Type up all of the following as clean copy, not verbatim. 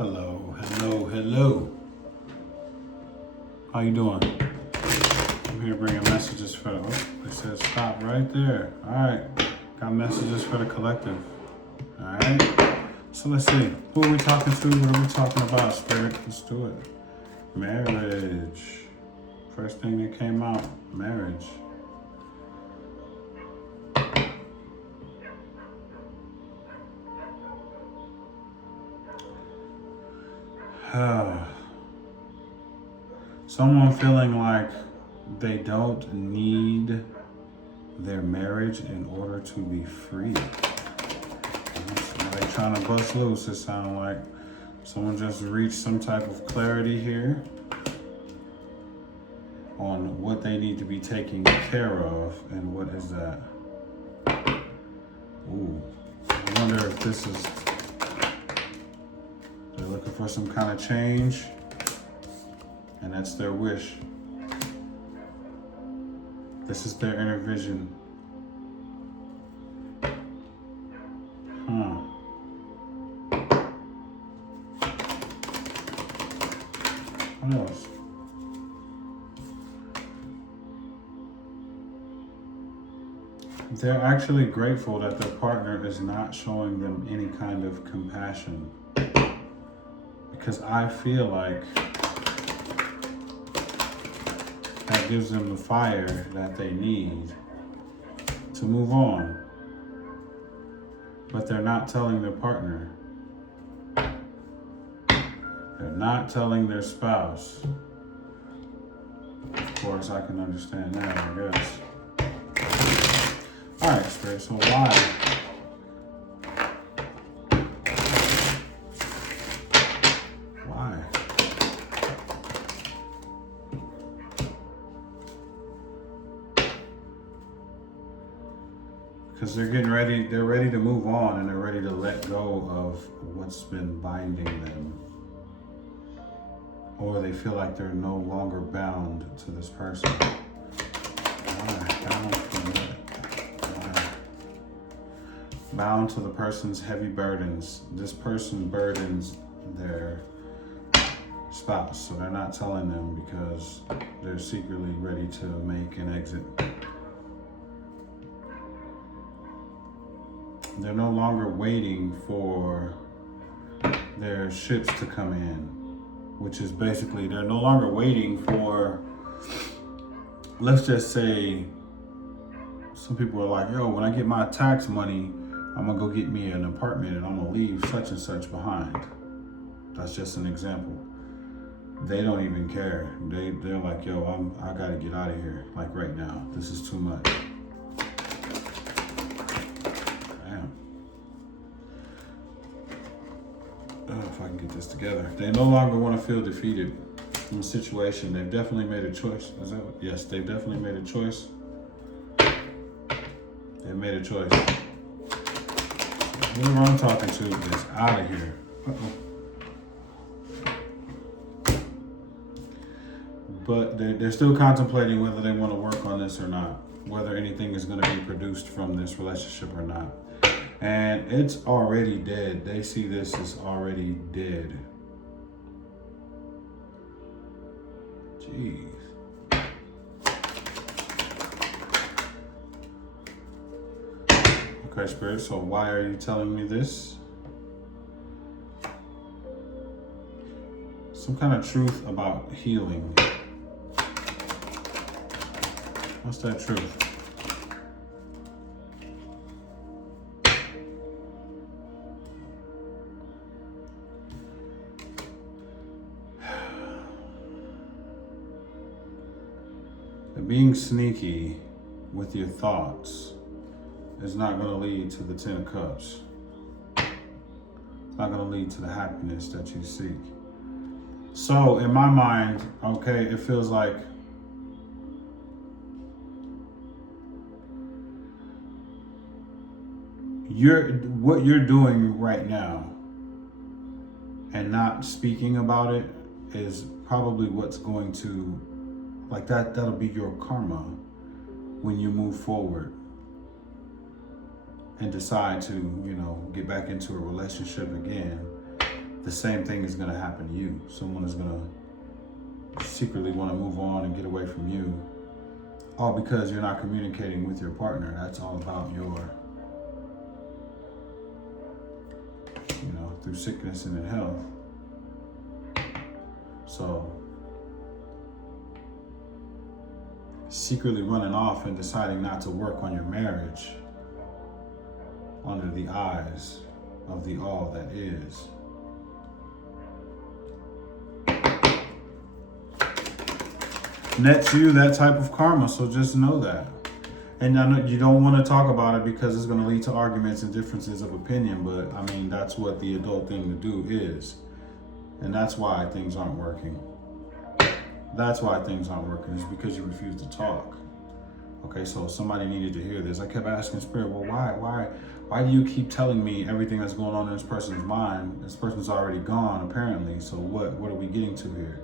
Hello, hello, hello. How you doing? I'm here bringing messages for the, it says stop right there. All right, got messages for the collective. All right, so let's see. Who are we talking to? What are we talking about, Spirit? Let's do it. Marriage. First thing that came out, marriage. Someone feeling like they don't need their marriage in order to be free. Somebody trying to bust loose. It sounds like someone just reached some type of clarity here on what they need to be taking care of, and what is that? Ooh, I wonder if this is, they're looking for some kind of change, and that's their wish. This is their inner vision. What else? They're actually grateful that their partner is not showing them any kind of compassion. Because I feel like that gives them the fire that they need to move on. But they're not telling their partner. They're not telling their spouse. Of course, I can understand that, I guess. All right, Spirit, so why? Why? Because they're ready to move on, and they're ready to let go of what's been binding them. Or they feel like they're no longer bound to this person. Bound to the person's heavy burdens. This person burdens their spouse, so they're not telling them because they're secretly ready to make an exit. They're no longer waiting for their ships to come in, which is basically they're no longer waiting for, let's just say, some people are like, yo, when I get my tax money, I'm gonna go get me an apartment and I'm gonna leave such and such behind. That's just an example. They don't even care. They're like, yo, I gotta get out of here, like right now. This is too much. Damn. If I can get this together. They no longer want to feel defeated in the situation. They've definitely made a choice. Is that what? Yes, they've definitely made a choice. They made a choice. Whoever I'm talking to is out of here. But they're still contemplating whether they want to work on this or not, whether anything is going to be produced from this relationship or not. And it's already dead. They see this as already dead. Jeez. Okay, Spirit, so why are you telling me this? Some kind of truth about healing. What's that truth? Being sneaky with your thoughts is not going to lead to the 10 of Cups. It's not going to lead to the happiness that you seek. So in my mind, okay, it feels like what you're doing right now and not speaking about it is probably what's going to, like that'll be your karma when you move forward and decide to, get back into a relationship again. the same thing is going to happen to you. Someone is going to secretly want to move on and get away from you, all because you're not communicating with your partner. That's all about through sickness and in health. So secretly running off and deciding not to work on your marriage under the eyes of the all that is. Nets you that type of karma, so just know that. And I know you don't want to talk about it because it's going to lead to arguments and differences of opinion, but I mean, that's what the adult thing to do is. And that's why things aren't working. That's why things aren't working, is because you refuse to talk. Okay, so somebody needed to hear this. I kept asking Spirit, well, why do you keep telling me everything that's going on in this person's mind? This person's already gone, apparently. So what are we getting to here?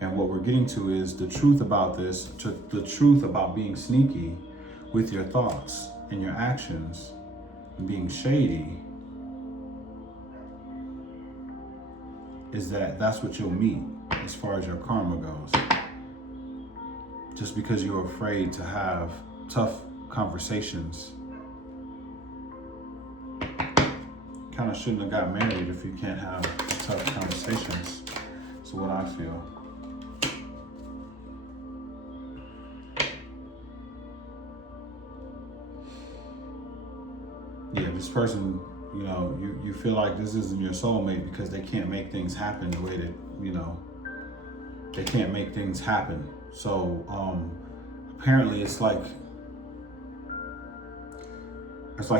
And what we're getting to is the truth about this, the truth about being sneaky with your thoughts and your actions and being shady, is that's what you'll meet as far as your karma goes. Just because you're afraid to have tough conversations. Kind of shouldn't have got married if you can't have tough conversations. That's what I feel. Yeah, this person, you feel like this isn't your soulmate because they can't make things happen the way that, they can't make things happen. So apparently it's like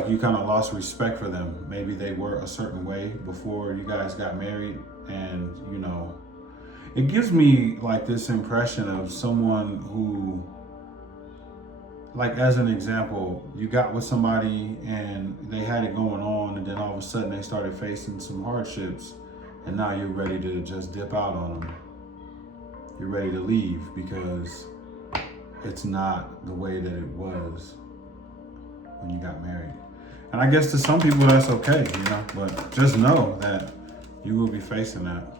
you kind of lost respect for them. Maybe they were a certain way before you guys got married, and it gives me like this impression of someone who, like, as an example, you got with somebody and they had it going on, and then all of a sudden they started facing some hardships, and now you're ready to just dip out on them. You're ready to leave because it's not the way that it was when you got married. And I guess to some people that's okay, but just know that you will be facing that.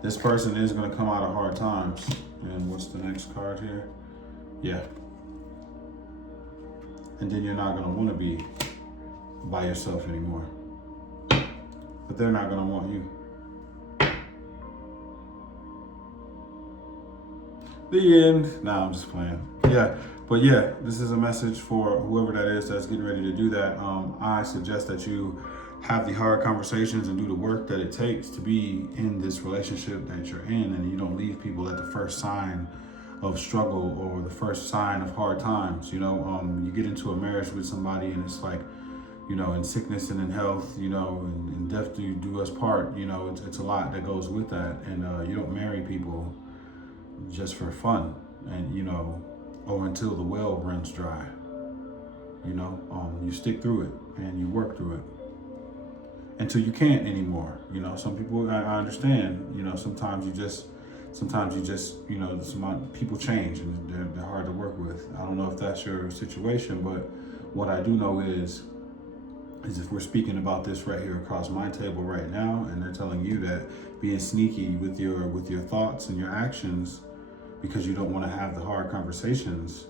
This person is going to come out of hard times. And what's the next card here? Yeah. And then you're not going to want to be by yourself anymore. But they're not going to want you. The end. Nah, I'm just playing. Yeah, but yeah, this is a message for whoever that is that's getting ready to do that. I suggest that you have the hard conversations and do the work that it takes to be in this relationship that you're in, and you don't leave people at the first sign of struggle or the first sign of hard times. You get into a marriage with somebody and it's like, in sickness and in health, and in death do us part. It's a lot that goes with that, and you don't marry people just for fun, and or until the well runs dry. You stick through it and you work through it until you can't anymore. Some people, I understand, sometimes you just some people change and they're hard to work with. I don't know if that's your situation, but what I do know is if we're speaking about this right here across my table right now, and they're telling you that being sneaky with your thoughts and your actions because you don't want to have the hard conversations,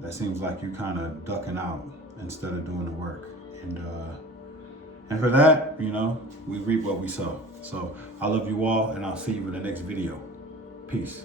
that seems like you kind of ducking out instead of doing the work. And for that, we reap what we sow. So I love you all, and I'll see you in the next video. Peace.